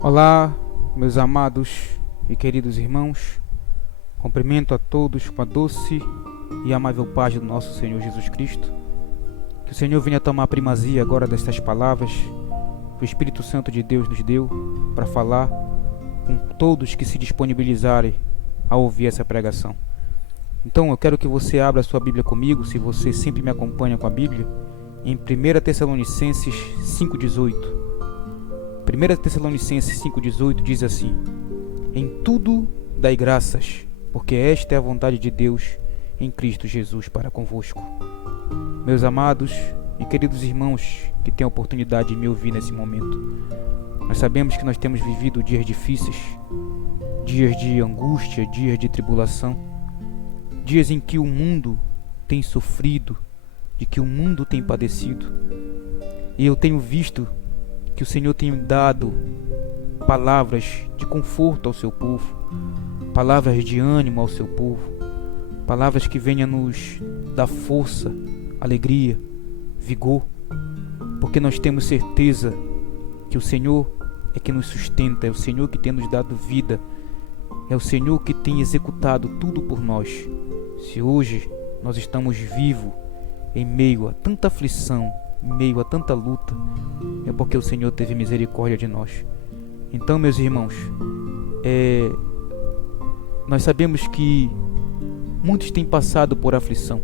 Olá, meus amados e queridos irmãos. Cumprimento a todos com a doce e amável paz do nosso Senhor Jesus Cristo. Que o Senhor venha tomar a primazia agora destas palavras que o Espírito Santo de Deus nos deu para falar com todos que se disponibilizarem a ouvir essa pregação. Então eu quero que você abra a sua Bíblia comigo, se você sempre me acompanha com a Bíblia, em 1 Tessalonicenses 5,18. 1 Tessalonicenses 5,18 diz assim: em tudo dai graças, porque esta é a vontade de Deus em Cristo Jesus para convosco. Meus amados e queridos irmãos que têm a oportunidade de me ouvir nesse momento, nós sabemos que nós temos vivido dias difíceis, dias de angústia, dias de tribulação, dias em que o mundo tem sofrido, de que o mundo tem padecido. E eu tenho visto que o Senhor tem dado palavras de conforto ao seu povo, palavras de ânimo ao seu povo, palavras que venham nos dar força, alegria, vigor, porque nós temos certeza que o Senhor é que nos sustenta, é o Senhor que tem nos dado vida, é o Senhor que tem executado tudo por nós. Se hoje nós estamos vivos em meio a tanta aflição, em meio a tanta luta, é porque o Senhor teve misericórdia de nós. Então, meus irmãos, nós sabemos que muitos têm passado por aflição,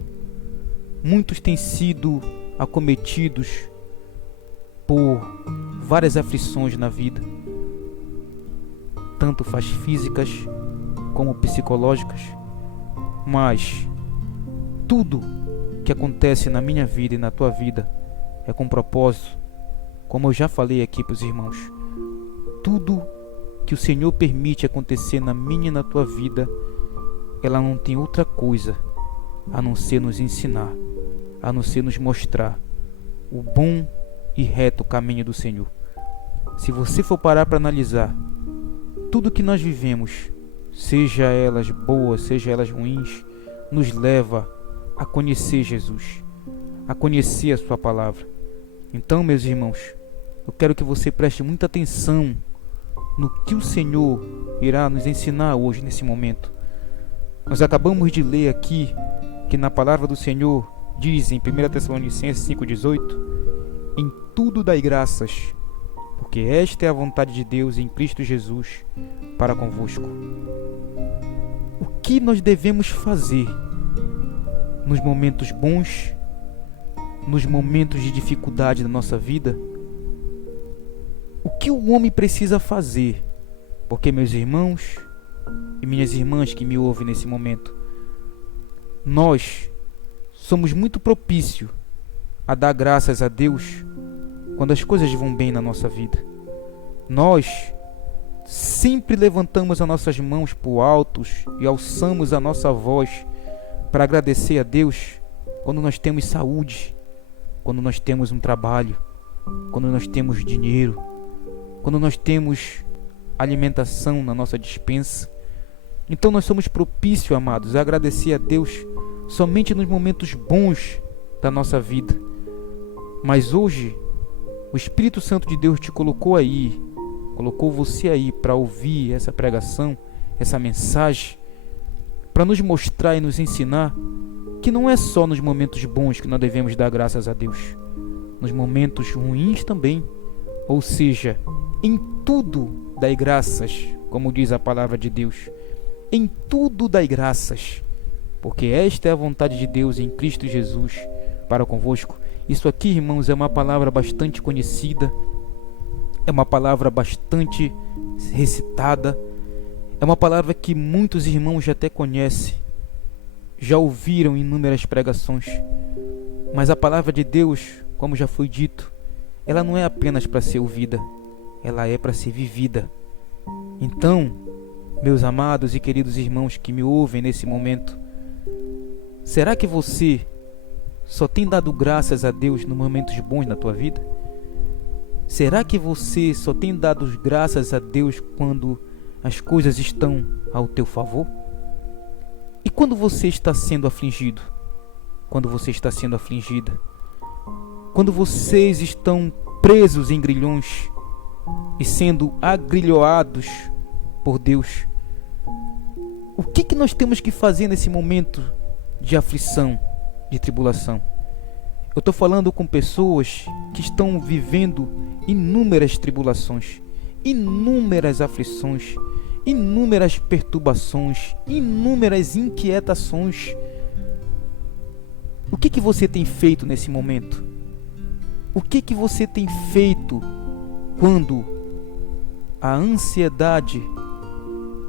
muitos têm sido acometidos por várias aflições na vida, tanto faz físicas como psicológicas, mas tudo que acontece na minha vida e na tua vida é com propósito. Como eu já falei aqui para os irmãos, tudo que o Senhor permite acontecer na minha e na tua vida, ela não tem outra coisa a não ser nos ensinar, a não ser nos mostrar o bom e reto caminho do Senhor. Se você for parar para analisar tudo que nós vivemos, seja elas boas, seja elas ruins, nos leva a conhecer Jesus, a conhecer a sua palavra. Então, meus irmãos, eu quero que você preste muita atenção no que o Senhor irá nos ensinar hoje, nesse momento. Nós acabamos de ler aqui que na palavra do Senhor diz em 1 Tessalonicenses 5,18: em tudo dai graças, porque esta é a vontade de Deus em Cristo Jesus para convosco. O que nós devemos fazer nos momentos bons, nos momentos de dificuldade da nossa vida? O que o homem precisa fazer? Porque, meus irmãos e minhas irmãs que me ouvem nesse momento, nós somos muito propícios a dar graças a Deus quando as coisas vão bem na nossa vida. Nós sempre levantamos as nossas mãos para o alto e alçamos a nossa voz para agradecer a Deus quando nós temos saúde, quando nós temos um trabalho, quando nós temos dinheiro, quando nós temos alimentação na nossa despensa. Então nós somos propícios, amados, a agradecer a Deus somente nos momentos bons da nossa vida. Mas hoje o Espírito Santo de Deus te colocou aí, colocou você aí para ouvir essa pregação, essa mensagem, para nos mostrar e nos ensinar que não é só nos momentos bons que nós devemos dar graças a Deus, nos momentos ruins também. Ou seja, em tudo dai graças, como diz a palavra de Deus. Em tudo dai graças, porque esta é a vontade de Deus em Cristo Jesus para convosco. Isso aqui, irmãos, é uma palavra bastante conhecida, é uma palavra bastante recitada, é uma palavra que muitos irmãos já até conhecem, já ouviram inúmeras pregações. Mas a palavra de Deus, como já foi dito, ela não é apenas para ser ouvida, ela é para ser vivida. Então, meus amados e queridos irmãos que me ouvem nesse momento, será que você só tem dado graças a Deus nos momentos bons na tua vida? Será que você só tem dado graças a Deus quando as coisas estão ao teu favor? E quando você está sendo afligido? Quando você está sendo afligida? Quando vocês estão presos em grilhões, e sendo agrilhoados por Deus. O que nós temos que fazer nesse momento de aflição, de tribulação? Eu estou falando com pessoas que estão vivendo inúmeras tribulações, inúmeras aflições, inúmeras perturbações, inúmeras inquietações. O que você tem feito nesse momento? O que você tem feito quando a ansiedade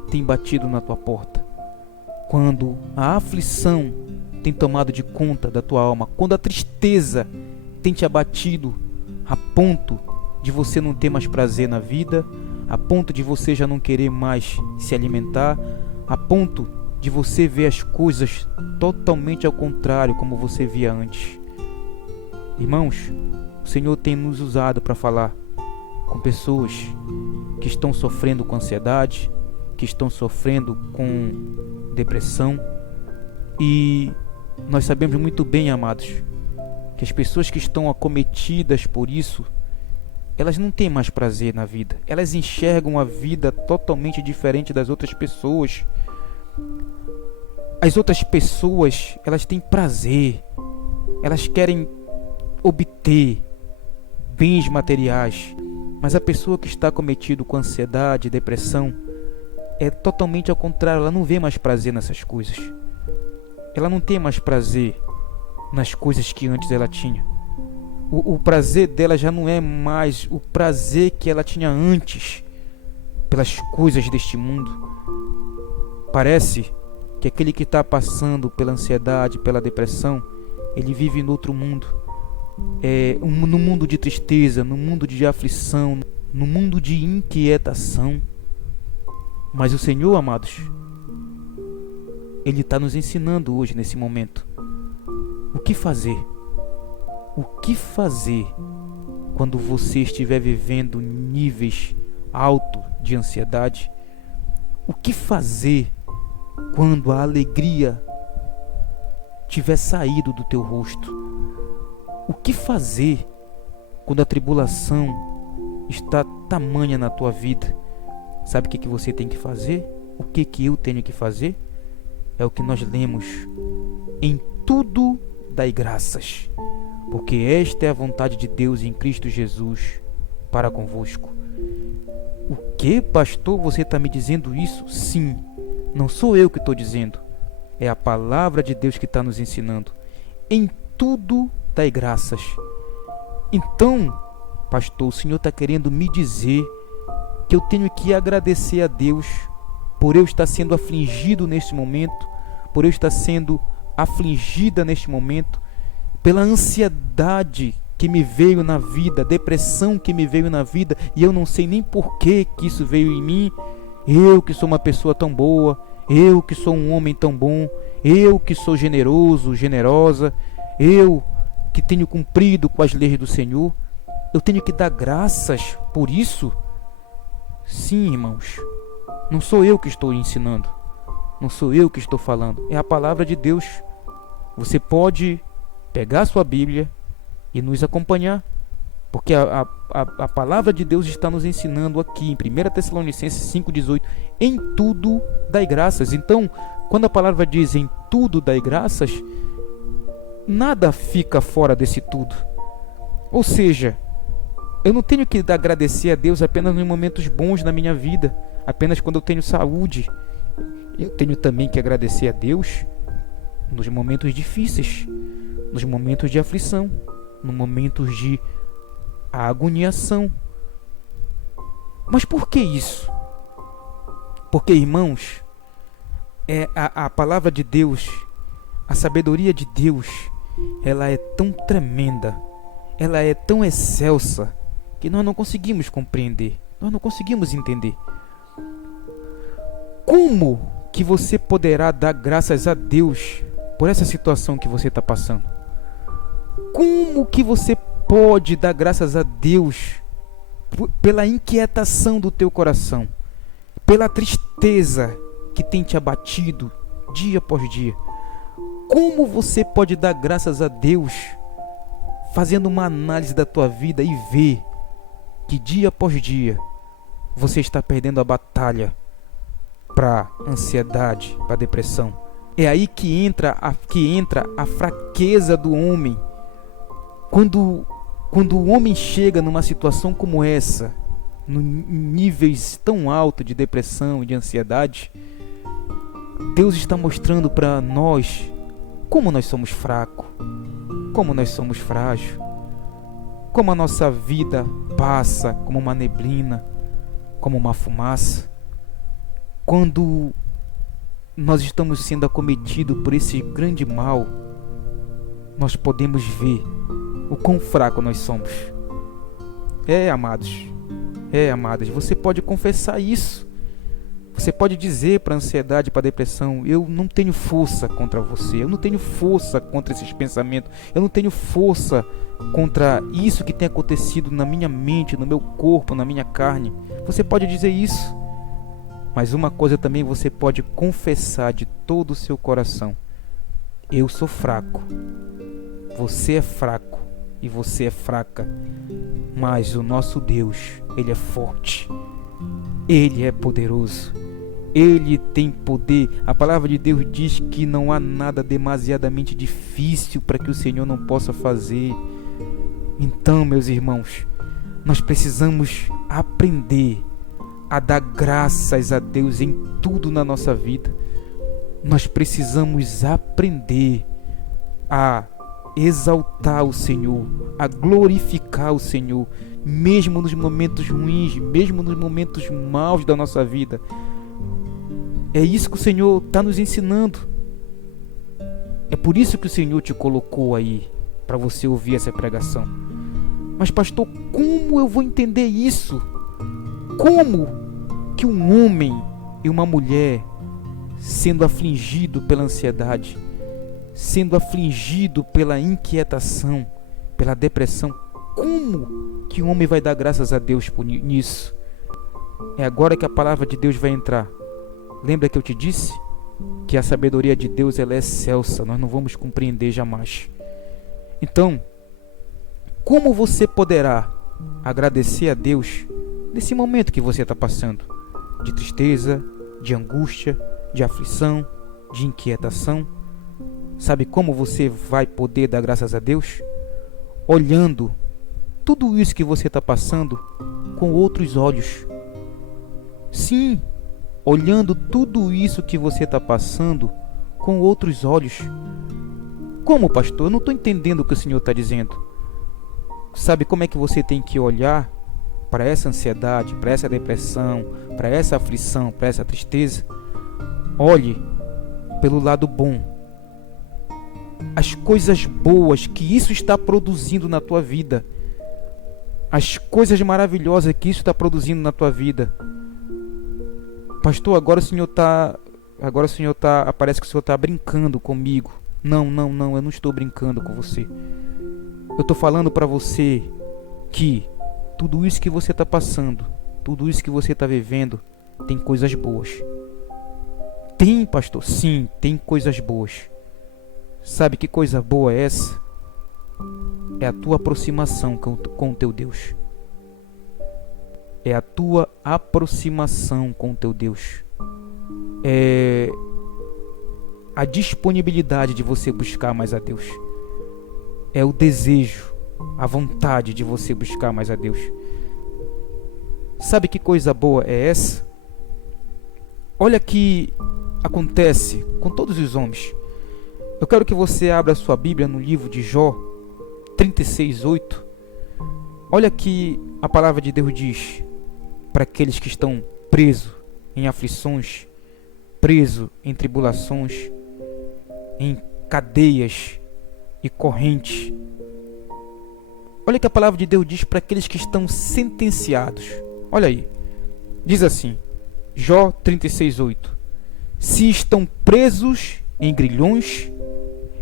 tem batido na tua porta? Quando a aflição tem tomado de conta da tua alma? Quando a tristeza tem te abatido a ponto de você não ter mais prazer na vida, a ponto de você já não querer mais se alimentar, a ponto de você ver as coisas totalmente ao contrário como você via antes? Irmãos, o Senhor tem nos usado para falar com pessoas que estão sofrendo com ansiedade, que estão sofrendo com depressão, e nós sabemos muito bem, amados, que as pessoas que estão acometidas por isso, elas não têm mais prazer na vida. Elas enxergam a vida totalmente diferente das outras pessoas. As outras pessoas, elas têm prazer, elas querem obter bens materiais, mas a pessoa que está acometida com ansiedade, depressão, é totalmente ao contrário. Ela não vê mais prazer nessas coisas. Ela não tem mais prazer nas coisas que antes ela tinha. O prazer dela já não é mais o prazer que ela tinha antes pelas coisas deste mundo. Parece que aquele que está passando pela ansiedade, pela depressão, ele vive no outro mundo, no mundo de tristeza, no mundo de aflição, no mundo de inquietação. Mas o Senhor, amados, Ele está nos ensinando hoje, nesse momento, o que fazer. O que fazer quando você estiver vivendo níveis altos de ansiedade? O que fazer quando a alegria tiver saído do teu rosto? O que fazer quando a tribulação está tamanha na tua vida? Sabe o que você tem que fazer? O que eu tenho que fazer? É o que nós lemos: em tudo dai graças, porque esta é a vontade de Deus em Cristo Jesus para convosco. O que, pastor? Você está me dizendo isso? Sim, não sou eu que estou dizendo, é a palavra de Deus que está nos ensinando. Em tudo dai graças. Então, pastor, o Senhor está querendo me dizer que eu tenho que agradecer a Deus por eu estar sendo afligido neste momento, por eu estar sendo afligida neste momento, pela ansiedade que me veio na vida, depressão que me veio na vida, e eu não sei nem por que isso veio em mim. Eu que sou uma pessoa tão boa, eu que sou um homem tão bom, eu que sou generoso, generosa, eu que tenho cumprido com as leis do Senhor, eu tenho que dar graças por isso? Sim, irmãos, não sou eu que estou ensinando, não sou eu que estou falando, é a palavra de Deus. Você pode pegar a sua Bíblia e nos acompanhar, porque a palavra de Deus está nos ensinando aqui em 1 Tessalonicenses 5,18: em tudo dai graças. Então, quando a palavra diz em tudo dai graças, nada fica fora desse tudo. Ou seja, eu não tenho que agradecer a Deus apenas nos momentos bons na minha vida, apenas quando eu tenho saúde. Eu tenho também que agradecer a Deus nos momentos difíceis, nos momentos de aflição, nos momentos de agoniação. Mas por que isso? Porque, irmãos, a palavra de Deus, a sabedoria de Deus, ela é tão tremenda, ela é tão excelsa, que nós não conseguimos compreender, nós não conseguimos entender. Como que você poderá dar graças a Deus por essa situação que você está passando? Como que você pode dar graças a Deus pela inquietação do teu coração, pela tristeza que tem te abatido dia após dia? Como você pode dar graças a Deus fazendo uma análise da tua vida e ver que dia após dia você está perdendo a batalha para ansiedade, para depressão. É aí que entra a fraqueza do homem. Quando o homem chega numa situação como essa, em níveis tão altos de depressão e de ansiedade, Deus está mostrando para nós como nós somos fracos, como nós somos frágeis, como a nossa vida passa como uma neblina, como uma fumaça. Quando nós estamos sendo acometidos por esse grande mal, nós podemos ver o quão fraco nós somos. Amados, amadas, você pode confessar isso. Você pode dizer para a ansiedade, para a depressão: eu não tenho força contra você, eu não tenho força contra esses pensamentos, eu não tenho força contra isso que tem acontecido na minha mente, no meu corpo, na minha carne. Você pode dizer isso. Mas uma coisa também você pode confessar de todo o seu coração: eu sou fraco, você é fraco e você é fraca, mas o nosso Deus, Ele é forte, Ele é poderoso, Ele tem poder. A palavra de Deus diz que não há nada demasiadamente difícil para que o Senhor não possa fazer. Então, meus irmãos, nós precisamos aprender a dar graças a Deus em tudo na nossa vida. Nós precisamos aprender a exaltar o Senhor, a glorificar o Senhor, mesmo nos momentos ruins, mesmo nos momentos maus da nossa vida. É isso que o Senhor está nos ensinando. É por isso que o Senhor te colocou aí, para você ouvir essa pregação. Mas pastor, como eu vou entender isso? Como que um homem e uma mulher, sendo afligido pela ansiedade, sendo afligido pela inquietação, pela depressão, como que um homem vai dar graças a Deus por nisso? É agora que a palavra de Deus vai entrar. Lembra que eu te disse que a sabedoria de Deus ela é excelsa, nós não vamos compreender jamais. Então, como você poderá agradecer a Deus nesse momento que você está passando, de tristeza, de angústia, de aflição, de inquietação? Sabe como você vai poder dar graças a Deus? Olhando tudo isso que você está passando com outros olhos. Sim, olhando tudo isso que você está passando com outros olhos. Como, pastor? Eu não estou entendendo o que o Senhor está dizendo. Sabe como é que você tem que olhar para essa ansiedade, para essa depressão, para essa aflição, para essa tristeza? Olhe pelo lado bom. As coisas boas que isso está produzindo na tua vida. As coisas maravilhosas que isso está produzindo na tua vida. Pastor, agora o Senhor está... Parece que o Senhor está brincando comigo. Não, eu não estou brincando com você. Eu estou falando para você que tudo isso que você está passando, tudo isso que você está vivendo, tem coisas boas. Tem, pastor? Sim, tem coisas boas. Sabe que coisa boa é essa? É a tua aproximação com o teu Deus. É a tua aproximação com o teu Deus. É a disponibilidade de você buscar mais a Deus. É o desejo, a vontade de você buscar mais a Deus. Sabe que coisa boa é essa? Olha que acontece com todos os homens. Eu quero que você abra a sua Bíblia no livro de Jó 36:8. Olha que a palavra de Deus diz para aqueles que estão presos em aflições, presos em tribulações, em cadeias e correntes. Olha que a palavra de Deus diz para aqueles que estão sentenciados. Olha aí, diz assim, Jó 36:8: se estão presos em grilhões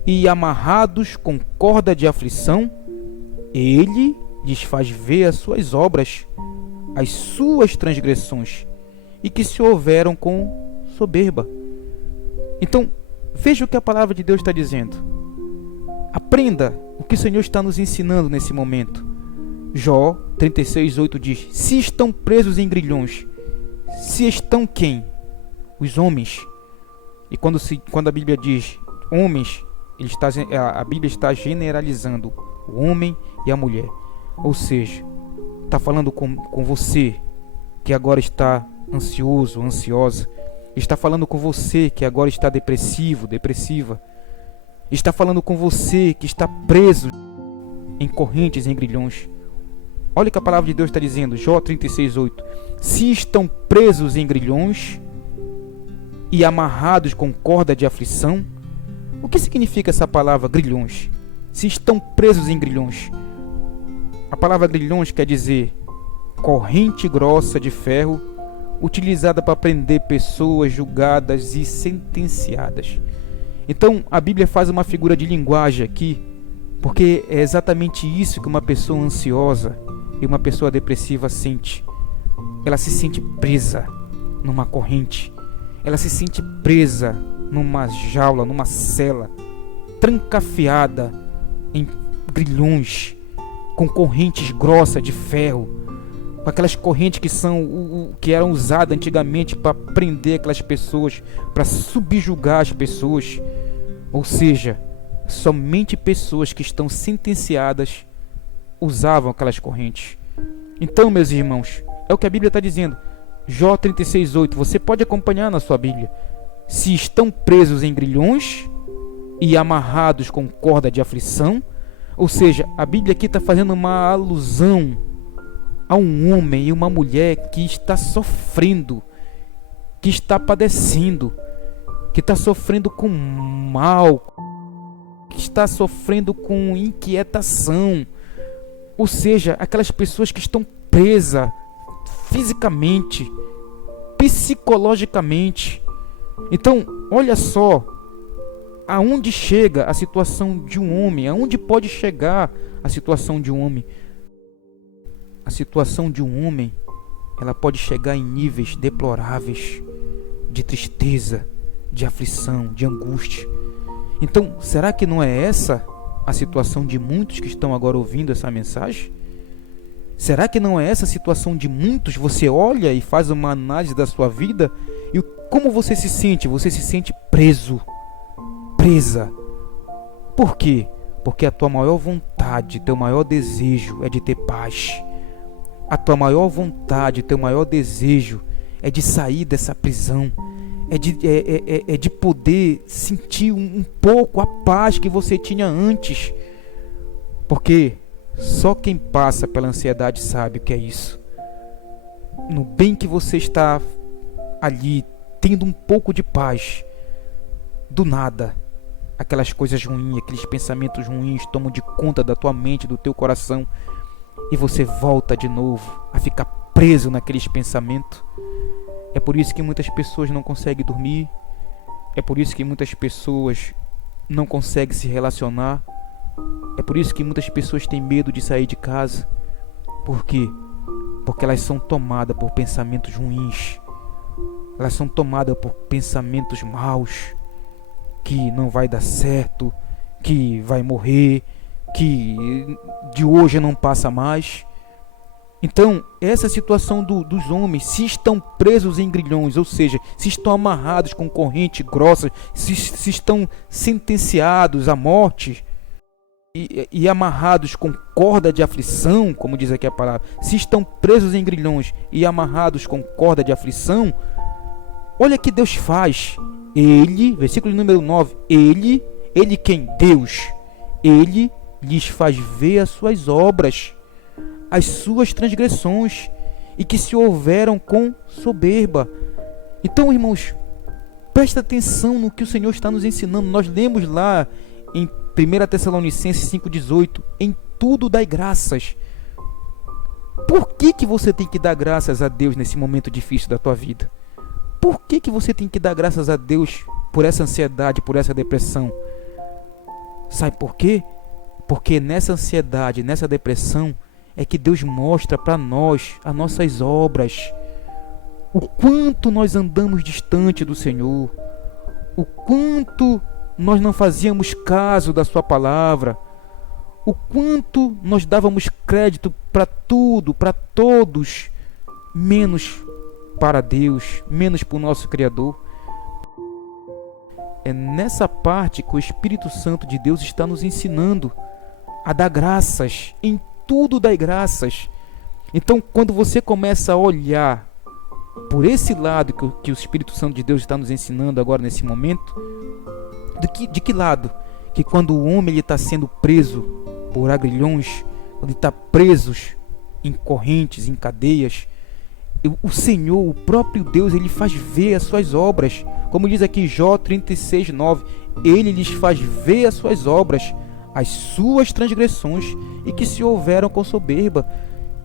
e amarrados com corda de aflição, Ele lhes faz ver as suas obras, as suas transgressões, e que se houveram com soberba. Então, veja o que a palavra de Deus está dizendo. Aprenda o que o Senhor está nos ensinando nesse momento. Jó 36:8 diz: se estão presos em grilhões, se estão quem? Os homens. E quando a Bíblia diz homens, a Bíblia está generalizando o homem e a mulher. Ou seja, está falando com você que agora está ansioso, ansiosa. Está falando com você que agora está depressivo, depressiva. Está falando com você que está preso em correntes, em grilhões. Olha o que a palavra de Deus está dizendo, Jó 36:8. Se estão presos em grilhões e amarrados com corda de aflição. O que significa essa palavra grilhões? Se estão presos em grilhões. A palavra grilhões quer dizer corrente grossa de ferro utilizada para prender pessoas julgadas e sentenciadas. Então a Bíblia faz uma figura de linguagem aqui, porque é exatamente isso que uma pessoa ansiosa e uma pessoa depressiva sente. Ela se sente presa numa corrente, ela se sente presa numa jaula, numa cela, trancafiada em grilhões, com correntes grossas de ferro, com aquelas correntes que eram usadas antigamente para prender aquelas pessoas, para subjugar as pessoas. Ou seja, somente pessoas que estão sentenciadas usavam aquelas correntes. Então, meus irmãos, é o que a Bíblia está dizendo. Jó 36:8, você pode acompanhar na sua Bíblia. Se estão presos em grilhões e amarrados com corda de aflição. Ou seja, a Bíblia aqui está fazendo uma alusão a um homem e uma mulher que está sofrendo, que está padecendo, que está sofrendo com mal, que está sofrendo com inquietação. Ou seja, aquelas pessoas que estão presas fisicamente, psicologicamente. Então, olha só aonde chega a situação de um homem, aonde pode chegar a situação de um homem. A situação de um homem, ela pode chegar em níveis deploráveis de tristeza, de aflição, de angústia. Então, será que não é essa a situação de muitos que estão agora ouvindo essa mensagem? Será que não é essa a situação de muitos? Você olha e faz uma análise da sua vida e como você se sente? Você se sente preso, presa. Por quê? Porque a tua maior vontade, teu maior desejo é de ter paz. A tua maior vontade, teu maior desejo é de sair dessa prisão, é de poder sentir um pouco a paz que você tinha antes. Porque só quem passa pela ansiedade sabe o que é isso. No bem que você está ali, tendo um pouco de paz, do nada, aquelas coisas ruins, aqueles pensamentos ruins tomam de conta da tua mente, do teu coração, e você volta de novo a ficar preso naqueles pensamentos. É por isso que muitas pessoas não conseguem dormir, é por isso que muitas pessoas não conseguem se relacionar, é por isso que muitas pessoas têm medo de sair de casa. Por quê? Porque elas são tomadas por pensamentos ruins, elas são tomadas por pensamentos maus, que não vai dar certo, que vai morrer, que de hoje não passa mais. Então, essa situação dos homens, se estão presos em grilhões, ou seja, se estão amarrados com corrente grossa, se estão sentenciados à morte e amarrados com corda de aflição, como diz aqui a palavra, se estão presos em grilhões e amarrados com corda de aflição, olha que Deus faz. Ele, versículo número 9, Ele quem? Deus, Ele lhes faz ver as suas obras, as suas transgressões, e que se houveram com soberba. Então, irmãos, presta atenção no que o Senhor está nos ensinando. Nós lemos lá em 1 Tessalonicenses 5,18, em tudo dai graças. Por que você tem que dar graças a Deus nesse momento difícil da tua vida? Por que você tem que dar graças a Deus por essa ansiedade, por essa depressão? Sabe por quê? Porque nessa ansiedade, nessa depressão, é que Deus mostra para nós as nossas obras, o quanto nós andamos distante do Senhor, o quanto nós não fazíamos caso da sua palavra, o quanto nós dávamos crédito para tudo, para todos, menos para Deus, menos para o nosso Criador. É nessa parte que o Espírito Santo de Deus está nos ensinando a dar graças, em tudo dai graças. Então, quando você começa a olhar por esse lado que o Espírito Santo de Deus está nos ensinando agora nesse momento, de que lado? Que quando o homem está sendo preso por agrilhões, quando ele está preso em correntes, em cadeias, o Senhor, o próprio Deus, ele faz ver as suas obras. Como diz aqui Jó 36:9, ele lhes faz ver as suas obras, as suas transgressões, e que se houveram com soberba.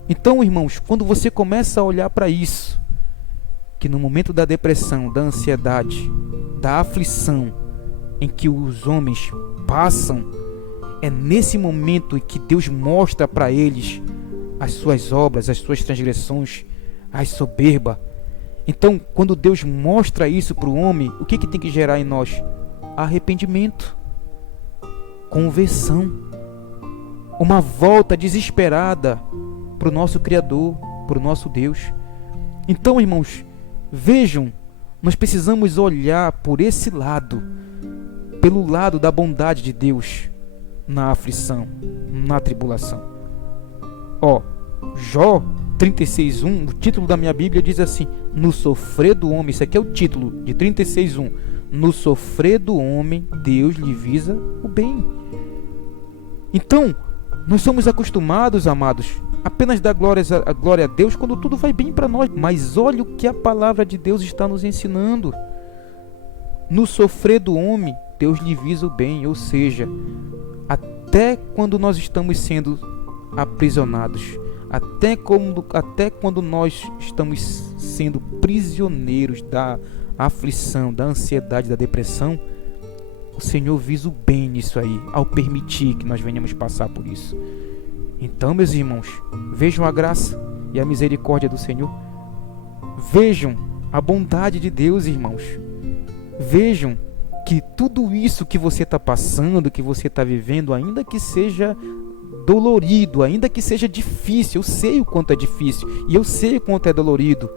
Então, irmãos, quando você começa a olhar para isso, que no momento da depressão, da ansiedade, da aflição em que os homens passam, é nesse momento em que Deus mostra para eles as suas obras, as suas transgressões, a soberba. Então, quando Deus mostra isso para o homem, o que tem que gerar em nós? Arrependimento, conversão, uma volta desesperada para o nosso Criador, para o nosso Deus. Então, irmãos, vejam, nós precisamos olhar por esse lado, pelo lado da bondade de Deus na aflição, na tribulação. Jó 36:1, o título da minha Bíblia diz assim: no sofrer do homem, isso aqui é o título de 36:1, no sofrer do homem, Deus lhe visa o bem. Então, nós somos acostumados, amados, apenas dar glória a Deus quando tudo vai bem para nós. Mas olha o que a palavra de Deus está nos ensinando. No sofrer do homem, Deus lhe visa o bem. Ou seja, até quando nós estamos sendo aprisionados, até quando nós estamos sendo prisioneiros da aflição, da ansiedade, da depressão, o Senhor visa o bem nisso aí, ao permitir que nós venhamos passar por isso. Então, meus irmãos, vejam a graça e a misericórdia do Senhor. Vejam a bondade de Deus, irmãos. Vejam que tudo isso que você está passando, que você está vivendo, ainda que seja dolorido, ainda que seja difícil, eu sei o quanto é difícil e eu sei o quanto é dolorido,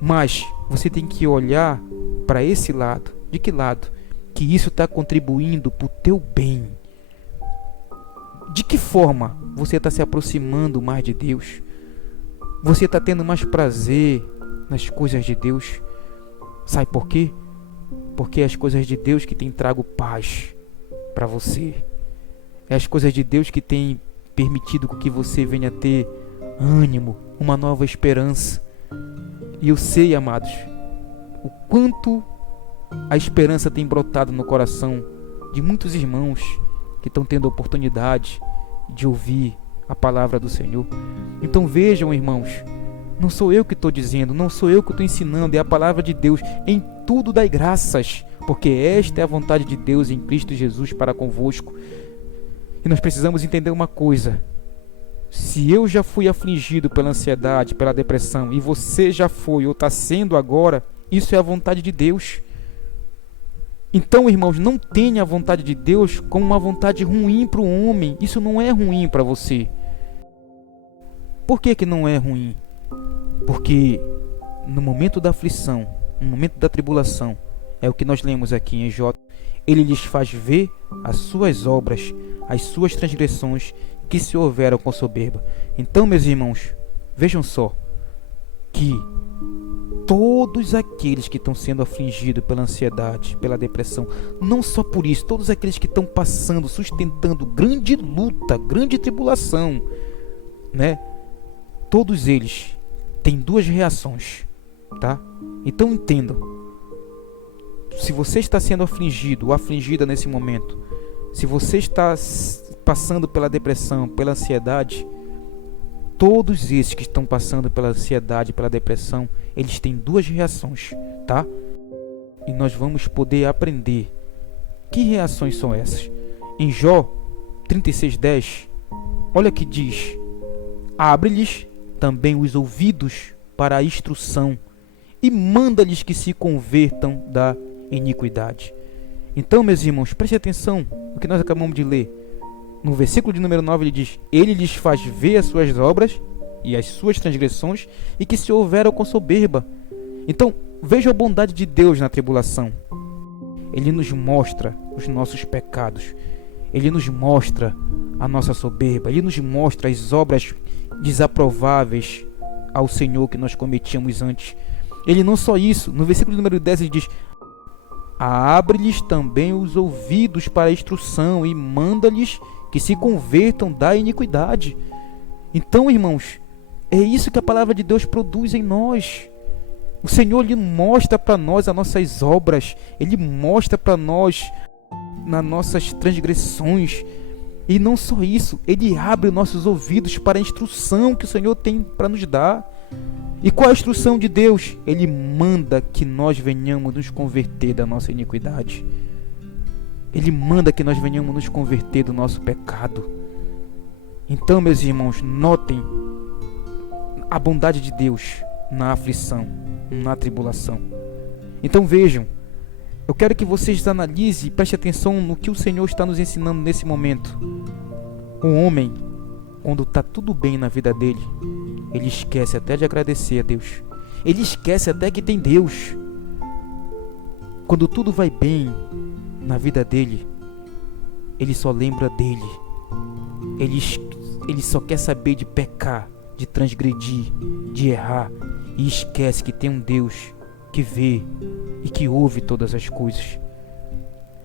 mas você tem que olhar para esse lado. De que lado? Que isso está contribuindo para o teu bem. De que forma você está se aproximando mais de Deus? Você está tendo mais prazer nas coisas de Deus? Sabe por quê? Porque é as coisas de Deus que têm trago paz para você. É as coisas de Deus que têm permitido que você venha a ter ânimo, uma nova esperança. E eu sei, amados, o quanto a esperança tem brotado no coração de muitos irmãos que estão tendo a oportunidade de ouvir a palavra do Senhor. Então vejam, irmãos, não sou eu que estou dizendo, não sou eu que estou ensinando, é a palavra de Deus. Em tudo dai graças, porque esta é a vontade de Deus em Cristo Jesus para convosco. E nós precisamos entender uma coisa: se eu já fui afligido pela ansiedade, pela depressão, e você já foi ou está sendo agora, isso é a vontade de Deus. Então, irmãos, não tenha a vontade de Deus como uma vontade ruim para o homem. Isso não é ruim para você. Por que não é ruim? Porque no momento da aflição, no momento da tribulação, é o que nós lemos aqui em Jó, ele lhes faz ver as suas obras, as suas transgressões que se houveram com soberba. Então, meus irmãos, vejam só que todos aqueles que estão sendo afligidos pela ansiedade, pela depressão, não só por isso, todos aqueles que estão passando, sustentando grande luta, grande tribulação, né? Todos eles têm duas reações, tá? Então entendam, se você está sendo afligido ou afligida nesse momento, se você está passando pela depressão, pela ansiedade, todos esses que estão passando pela ansiedade, pela depressão, eles têm duas reações, tá? E nós vamos poder aprender que reações são essas. Em Jó 36:10, olha que diz: abre-lhes também os ouvidos para a instrução e manda-lhes que se convertam da iniquidade. Então, meus irmãos, preste atenção no que nós acabamos de ler. No versículo de número 9 ele diz: Ele lhes faz ver as suas obras e as suas transgressões, e que se houveram com soberba. Então, veja a bondade de Deus na tribulação. Ele nos mostra os nossos pecados. Ele nos mostra a nossa soberba. Ele nos mostra as obras desaprováveis ao Senhor que nós cometíamos antes. Ele não só isso, no versículo número 10 ele diz: Abre-lhes também os ouvidos para a instrução e manda-lhes que se convertam da iniquidade. Então, irmãos, é isso que a palavra de Deus produz em nós. O Senhor, Ele mostra para nós as nossas obras. Ele mostra para nós nas nossas transgressões. E não só isso, Ele abre nossos ouvidos para a instrução que o Senhor tem para nos dar. E qual é a instrução de Deus? Ele manda que nós venhamos nos converter da nossa iniquidade. Ele manda que nós venhamos nos converter do nosso pecado. Então, meus irmãos, notem a bondade de Deus na aflição, na tribulação. Então vejam, eu quero que vocês analisem e prestem atenção no que o Senhor está nos ensinando nesse momento. O homem, quando está tudo bem na vida dele, ele esquece até de agradecer a Deus. Ele esquece até que tem Deus. Quando tudo vai bem na vida dele, ele só lembra dele. Ele só quer saber de pecar, de transgredir, de errar, e esquece que tem um Deus que vê e que ouve todas as coisas.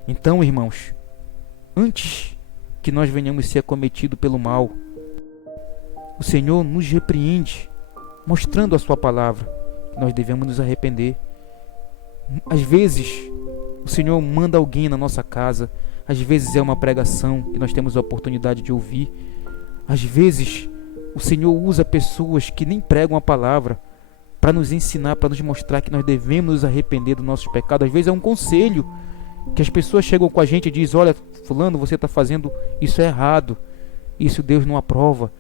Então, irmãos, antes que nós venhamos ser acometidos pelo mal, o Senhor nos repreende, mostrando a sua palavra que nós devemos nos arrepender. Às vezes, o Senhor manda alguém na nossa casa. Às vezes é uma pregação que nós temos a oportunidade de ouvir. Às vezes, o Senhor usa pessoas que nem pregam a palavra para nos ensinar, para nos mostrar que nós devemos nos arrepender dos nossos pecados. Às vezes é um conselho que as pessoas chegam com a gente e dizem: olha, fulano, você está fazendo isso errado, isso Deus não aprova.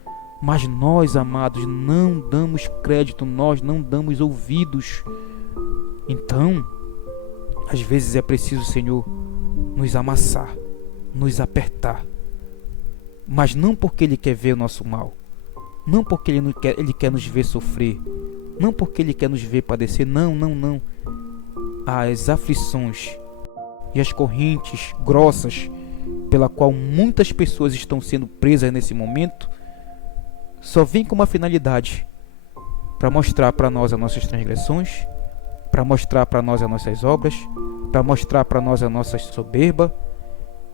Mas nós, amados, não damos crédito, nós não damos ouvidos. Então, às vezes é preciso o Senhor nos amassar, nos apertar. Mas não porque Ele quer ver o nosso mal, não porque Ele quer nos ver sofrer, não porque Ele quer nos ver padecer, não. As aflições e as correntes grossas pela qual muitas pessoas estão sendo presas nesse momento só vem com uma finalidade: para mostrar para nós as nossas transgressões, para mostrar para nós as nossas obras, para mostrar para nós a nossa soberba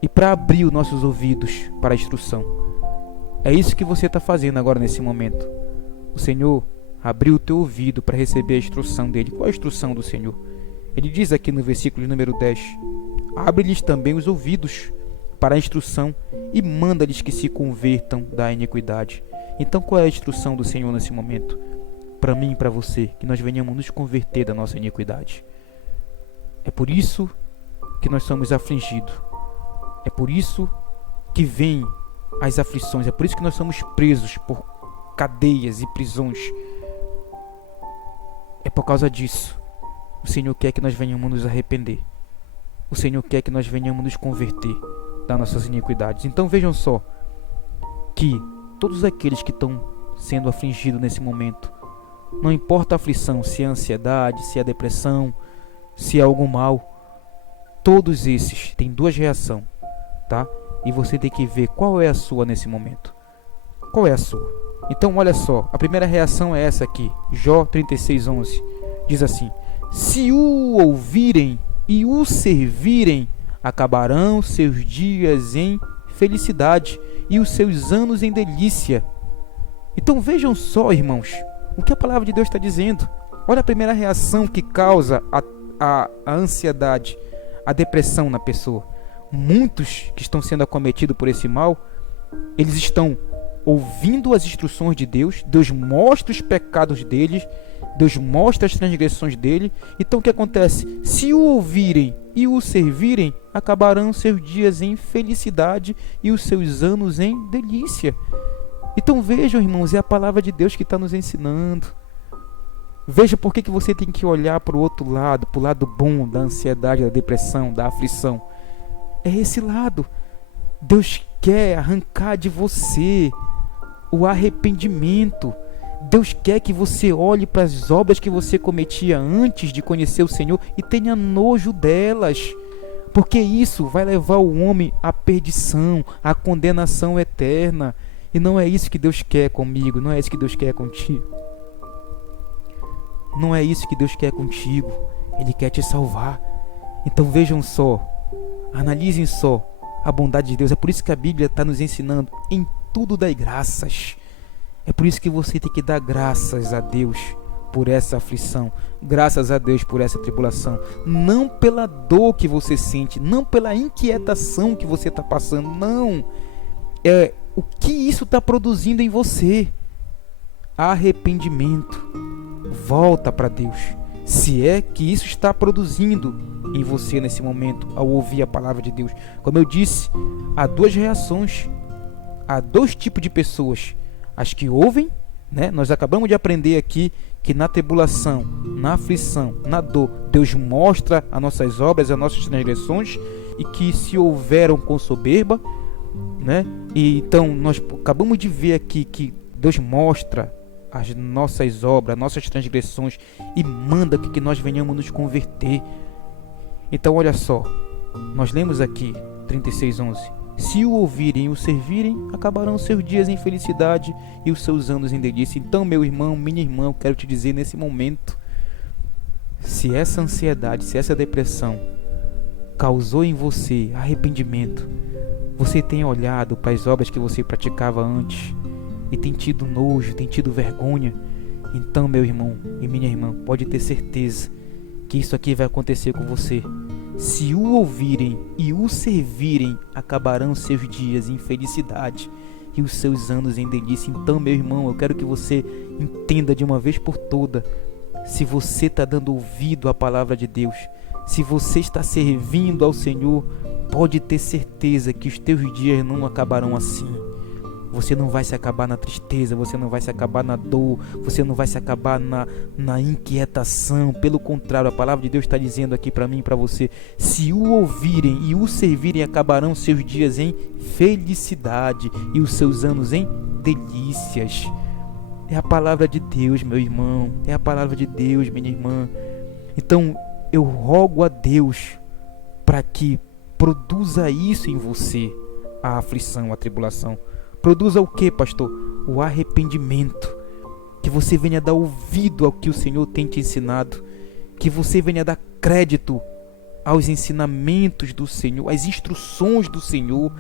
e para abrir os nossos ouvidos para a instrução. É isso que você está fazendo agora nesse momento. O Senhor abriu o teu ouvido para receber a instrução dele. Qual é a instrução do Senhor? Ele diz aqui no versículo número 10: Abre-lhes também os ouvidos para a instrução e manda-lhes que se convertam da iniquidade. Então qual é a instrução do Senhor nesse momento? Para mim e para você, que nós venhamos nos converter da nossa iniquidade. É por isso que nós somos afligidos. É por isso que vêm as aflições. É por isso que nós somos presos por cadeias e prisões. É por causa disso. O Senhor quer que nós venhamos nos arrepender. O Senhor quer que nós venhamos nos converter das nossas iniquidades. Então vejam só que todos aqueles que estão sendo afligidos nesse momento, não importa a aflição, se é ansiedade, se é depressão, se é algum mal, todos esses têm duas reações, tá? E você tem que ver qual é a sua nesse momento. Qual é a sua? Então olha só, a primeira reação é essa aqui. Jó 36:11 diz assim: Se o ouvirem e o servirem, acabarão seus dias em felicidade e os seus anos em delícia. Então vejam só, irmãos, o que a palavra de Deus está dizendo. Olha a primeira reação que causa a ansiedade, a depressão na pessoa. Muitos que estão sendo acometidos por esse mal, eles estão ouvindo as instruções de Deus. Deus mostra os pecados deles, Deus mostra as transgressões dele. Então o que acontece? Se o ouvirem e o servirem, acabarão seus dias em felicidade e os seus anos em delícia. Então vejam, irmãos, é a palavra de Deus que está nos ensinando. Veja por que você tem que olhar para o outro lado, para o lado bom da ansiedade, da depressão, da aflição. É esse lado. Deus quer arrancar de você o arrependimento. Deus quer que você olhe para as obras que você cometia antes de conhecer o Senhor e tenha nojo delas, porque isso vai levar o homem à perdição, à condenação eterna. E não é isso que Deus quer comigo, não é isso que Deus quer contigo. Não é isso que Deus quer contigo. Ele quer te salvar. Então vejam só, analisem só a bondade de Deus. É por isso que a Bíblia está nos ensinando: em tudo dai graças. É por isso que você tem que dar graças a Deus por essa aflição, graças a Deus por essa tribulação, não pela dor que você sente, não pela inquietação que você está passando, não. É o que isso está produzindo em você: arrependimento. Volta para Deus, se é que isso está produzindo em você nesse momento ao ouvir a palavra de Deus. Como eu disse, há duas reações, há dois tipos de pessoas: as que ouvem, né? Nós acabamos de aprender aqui que na tribulação, na aflição, na dor, Deus mostra as nossas obras, as nossas transgressões, e que se houveram com soberba, né? E então nós acabamos de ver aqui que Deus mostra as nossas obras, as nossas transgressões, e manda que nós venhamos nos converter. Então olha só, nós lemos aqui 36:11: se o ouvirem e o servirem, acabarão seus dias em felicidade e os seus anos em delícia. Então, meu irmão, minha irmã, eu quero te dizer nesse momento: se essa ansiedade, se essa depressão causou em você arrependimento, você tem olhado para as obras que você praticava antes e tem tido nojo, tem tido vergonha, então, meu irmão e minha irmã, pode ter certeza que isso aqui vai acontecer com você. Se o ouvirem e o servirem, acabarão seus dias em felicidade e os seus anos em delícia. Então, meu irmão, eu quero que você entenda de uma vez por toda: se você está dando ouvido à palavra de Deus, se você está servindo ao Senhor, pode ter certeza que os teus dias não acabarão assim. Você não vai se acabar na tristeza, você não vai se acabar na dor, você não vai se acabar na inquietação. Pelo contrário, a palavra de Deus está dizendo aqui para mim e para você: se o ouvirem e o servirem, acabarão seus dias em felicidade e os seus anos em delícias. É a palavra de Deus, meu irmão, é a palavra de Deus, minha irmã. Então eu rogo a Deus para que produza isso em você, a aflição, a tribulação. Produza o que, pastor? O arrependimento. Que você venha dar ouvido ao que o Senhor tem te ensinado. Que você venha dar crédito aos ensinamentos do Senhor, às instruções do Senhor,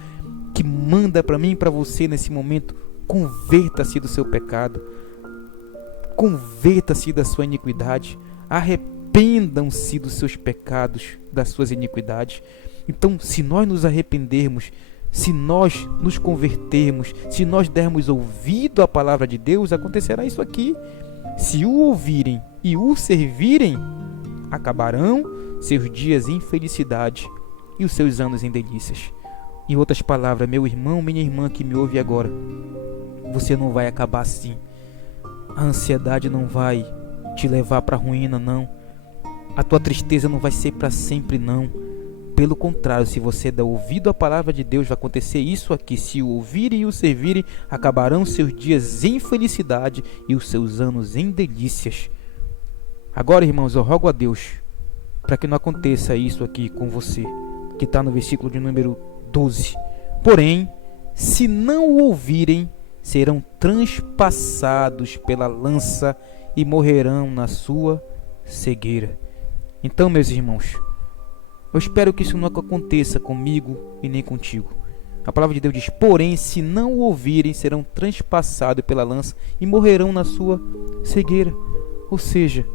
que manda para mim e para você nesse momento. Converta-se do seu pecado. Converta-se da sua iniquidade. Arrependam-se dos seus pecados, das suas iniquidades. Então, se nós nos arrependermos, se nós nos convertermos, se nós dermos ouvido à palavra de Deus, acontecerá isso aqui: se o ouvirem e o servirem, acabarão seus dias em felicidade e os seus anos em delícias. Em outras palavras, meu irmão, minha irmã que me ouve agora, você não vai acabar assim. A ansiedade não vai te levar para a ruína, não. A tua tristeza não vai ser para sempre, não. Pelo contrário, se você der ouvido à palavra de Deus, vai acontecer isso aqui: se o ouvirem e o servirem, acabarão seus dias em felicidade e os seus anos em delícias. Agora, irmãos, eu rogo a Deus para que não aconteça isso aqui com você, que está no versículo de número 12. Porém, se não o ouvirem, serão transpassados pela lança e morrerão na sua cegueira. Então, meus irmãos, eu espero que isso nunca aconteça comigo e nem contigo. A palavra de Deus diz: porém, se não o ouvirem, serão transpassados pela lança e morrerão na sua cegueira. Ou seja,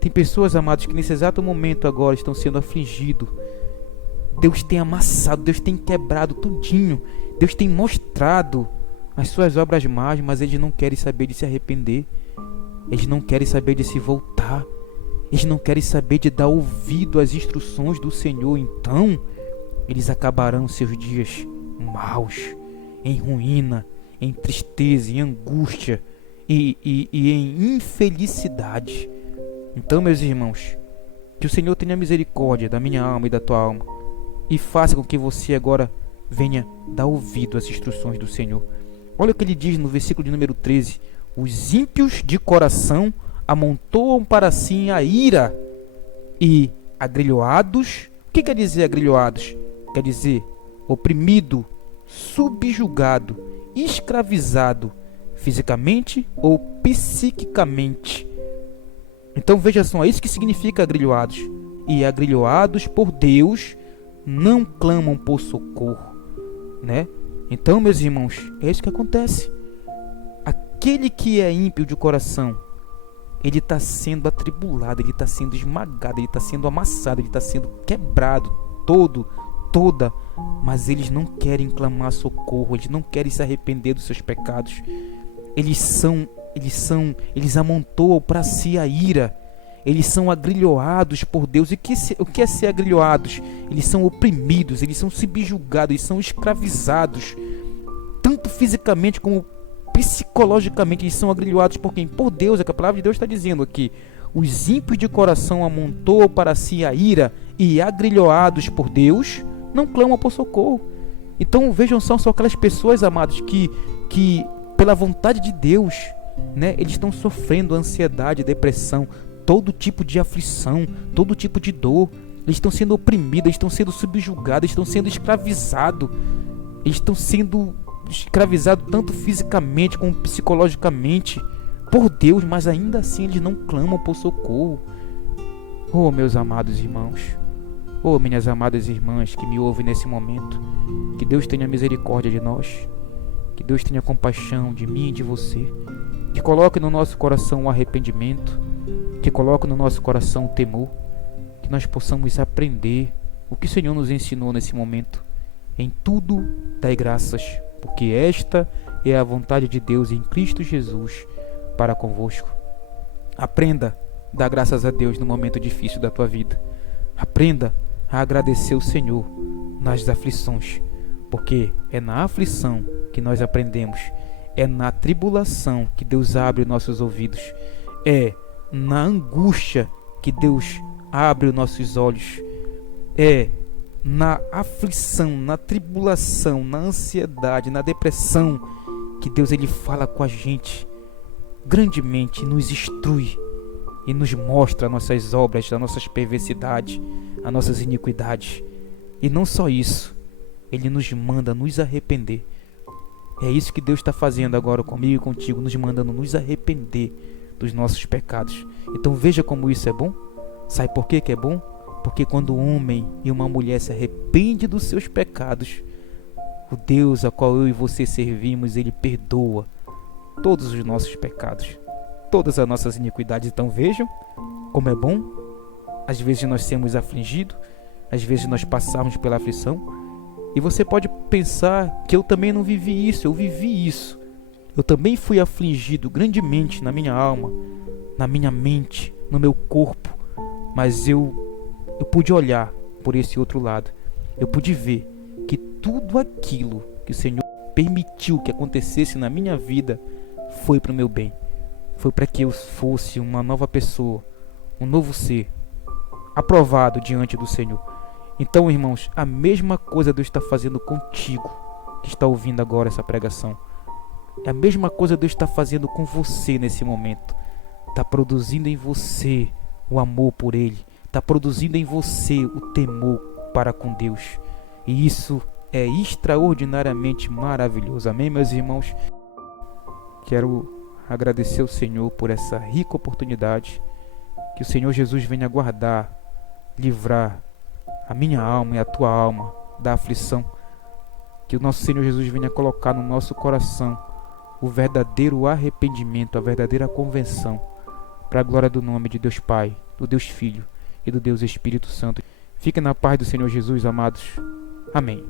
tem pessoas, amados, que nesse exato momento agora estão sendo afligidos. Deus tem amassado, Deus tem quebrado tudinho. Deus tem mostrado as suas obras más, mas eles não querem saber de se arrepender. Eles não querem saber de se voltar. Eles não querem saber de dar ouvido às instruções do Senhor. Então, eles acabarão seus dias maus, em ruína, em tristeza, em angústia e em infelicidade. Então, meus irmãos, que o Senhor tenha misericórdia da minha alma e da tua alma e faça com que você agora venha dar ouvido às instruções do Senhor. Olha o que ele diz no versículo de número 13: os ímpios de coração amontoam para si a ira, e agrilhoados. O que quer dizer agrilhoados? Quer dizer oprimido, subjugado, escravizado, fisicamente ou psiquicamente. Então veja só, é isso que significa agrilhoados. E agrilhoados por Deus não clamam por socorro, né? Então, meus irmãos, é isso que acontece. Aquele que é ímpio de coração, ele está sendo atribulado, ele está sendo esmagado, ele está sendo amassado, ele está sendo quebrado toda, mas eles não querem clamar socorro, eles não querem se arrepender dos seus pecados. Eles amontoam para si a ira. Eles são agrilhoados por Deus. E o que é ser agrilhoados? Eles são oprimidos, eles são subjugados, eles são escravizados, tanto fisicamente como psicologicamente. Eles são agrilhoados por quem? Por Deus. É que a palavra de Deus está dizendo aqui: os ímpios de coração amontoam para si a ira, e agrilhoados por Deus não clamam por socorro. Então vejam só aquelas pessoas, amados, que pela vontade de Deus, né, eles estão sofrendo ansiedade, depressão, todo tipo de aflição, todo tipo de dor. Eles estão sendo oprimidos, eles estão sendo subjugados, eles estão sendo escravizados. Eles estão sendo escravizados tanto fisicamente como psicologicamente por Deus, mas ainda assim eles não clamam por socorro. Oh, meus amados irmãos, oh, minhas amadas irmãs que me ouvem nesse momento, que Deus tenha misericórdia de nós, que Deus tenha compaixão de mim e de você, que coloque no nosso coração o arrependimento, que coloque no nosso coração o temor, que nós possamos aprender o que o Senhor nos ensinou nesse momento. Em tudo dai graças, porque esta é a vontade de Deus em Cristo Jesus para convosco. Aprenda a dar graças a Deus no momento difícil da tua vida. Aprenda a agradecer o Senhor nas aflições, porque é na aflição que nós aprendemos, é na tribulação que Deus abre nossos ouvidos, é na angústia que Deus abre os nossos olhos, é na aflição, na tribulação, na ansiedade, na depressão que Deus ele fala com a gente grandemente, nos instrui e nos mostra as nossas obras, as nossas perversidades, as nossas iniquidades. E não só isso, ele nos manda nos arrepender. É isso que Deus está fazendo agora comigo e contigo, nos mandando nos arrepender dos nossos pecados. Então veja como isso é bom. Sabe por que é bom? Porque quando um homem e uma mulher se arrependem dos seus pecados, o Deus a qual eu e você servimos, ele perdoa todos os nossos pecados, todas as nossas iniquidades. Então vejam como é bom. Às vezes nós sermos afligidos, às vezes nós passarmos pela aflição. E você pode pensar que eu também não vivi isso. Eu vivi isso. Eu também fui afligido grandemente na minha alma, na minha mente, no meu corpo. Mas eu pude olhar por esse outro lado. Eu pude ver que tudo aquilo que o Senhor permitiu que acontecesse na minha vida foi para o meu bem. Foi para que eu fosse uma nova pessoa, um novo ser, aprovado diante do Senhor. Então, irmãos, a mesma coisa Deus está fazendo contigo, que está ouvindo agora essa pregação. É a mesma coisa Deus está fazendo com você nesse momento. Está produzindo em você o amor por Ele. Está produzindo em você o temor para com Deus. E isso é extraordinariamente maravilhoso. Amém, meus irmãos? Quero agradecer ao Senhor por essa rica oportunidade. Que o Senhor Jesus venha guardar, livrar a minha alma e a tua alma da aflição. Que o nosso Senhor Jesus venha colocar no nosso coração o verdadeiro arrependimento, a verdadeira convenção, para a glória do nome de Deus Pai, do Deus Filho e do Deus Espírito Santo. Fiquem na paz do Senhor Jesus, amados. Amém.